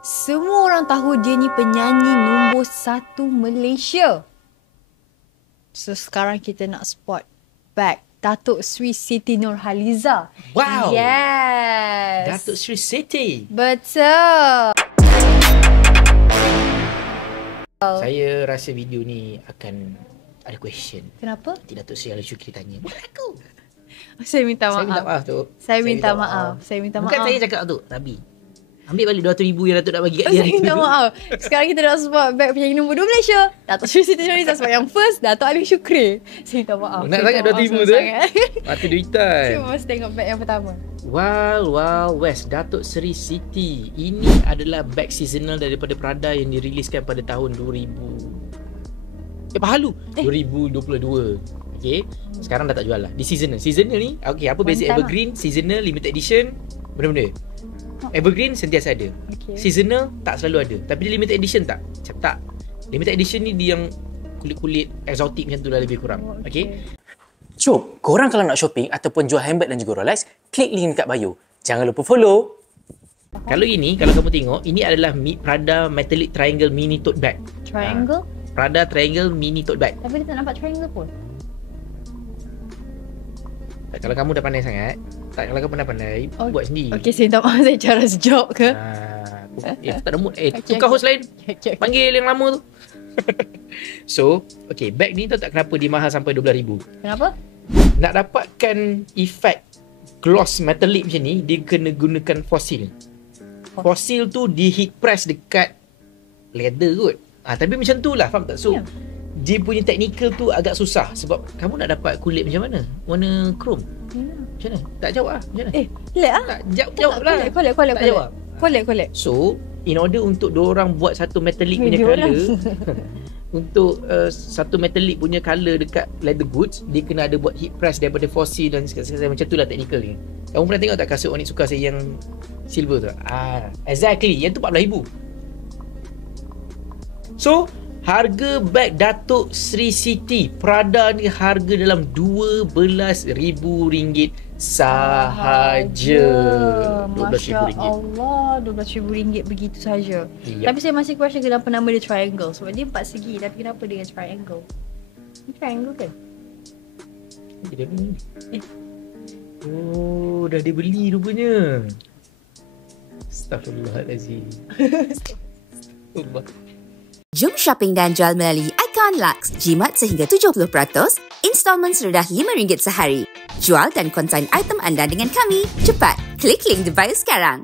Semua orang tahu dia ni penyanyi nombor 1 Malaysia. So sekarang kita nak spot back Datuk Sri Siti Nurhaliza. Wow. Yes. Datuk Sri Siti. Betul. Saya rasa video ni akan ada question. Kenapa? Nanti Datuk Sri Al-Syukri tanya. Bukan aku. Saya minta maaf. Saya minta maaf tu. Saya minta maaf. Saya minta maaf. Bukan saya cakap tu, Rabi. Ambil balik 200,000 yang Datuk nak bagi kat dia. Saya minta maaf. Sekarang kita nak support back penyanyi nombor 2 Malaysia, Datuk Sri Siti Nurhaliza. Sebab yang first Datuk Ali Syukri. Saya minta maaf. Nak sangat 200,000 tu? Mati duitan. Saya mesti tengok back yang pertama. Wow West, Datuk Sri Siti. Ini adalah back seasonal daripada Prada yang diriliskan pada tahun 2022. Okay, sekarang dah tak jual lah. Di seasonal ni, okay, apa beza evergreen, seasonal, limited edition, benda-benda. Evergreen sentiasa ada. Okay. Seasonal tak selalu ada. Tapi di limited edition tak. Limited edition ni dia yang kulit-kulit exotic macam tu lah lebih kurang. Okay. Jom, korang kalau nak shopping ataupun jual handbag dan juga Rolex, klik link kat bio. Jangan lupa follow. Kalau kamu tengok, ini adalah Prada Metallic Triangle Mini Tote Bag. Triangle? Prada Triangle Mini Tote Bag. Tapi dia tak nampak triangle pun. Kalau kamu dah pandai sangat, kalau kamu dah pandai, buat sendiri. Okay, saya minta maaf, saya cara sejok ke? Tak ada mood. Tukar host lain. Panggil yang lama tu. So, okay, bag ni tahu tak kenapa dia mahal sampai 12,000? Kenapa? Nak dapatkan efek gloss metallic macam ni, dia kena gunakan fosil. Fosil tu di heat press dekat leather kot. Tapi macam tu lah, faham tak? So, dia punya technical tu agak susah. Sebab kamu nak dapat kulit macam mana? Warna chrome. Macam mana? Tak jawab lah. Macam mana? Collect lah. Tak, jawab lah. Collect. So, in order untuk diorang buat satu metallic punya colour, untuk satu metallic punya colour dekat leather goods, dia kena ada buat heat press daripada fosil dan segala-segala. Macam tu lah technical ni. Kamu pernah tengok tak kasut Onyx suka saya yang silver tu? Exactly. Yang tu 14,000. So, harga beg Datuk Sri Siti Prada ni harga dalam RM12,000 sahaja. Masya Allah, RM12,000 begitu sahaja. Tapi saya masih question kenapa nama dia triangle. Sebab dia 4 segi, tapi kenapa dia triangle? Ini triangle kan? Oh, dah dia beli rupanya. Astaghfirullahalazim. Jom shopping dan jual melalui Icon Lux. Jimat sehingga 70%, installment serendah RM5 sehari. Jual dan konsign item anda dengan kami. Cepat, klik link di bio sekarang.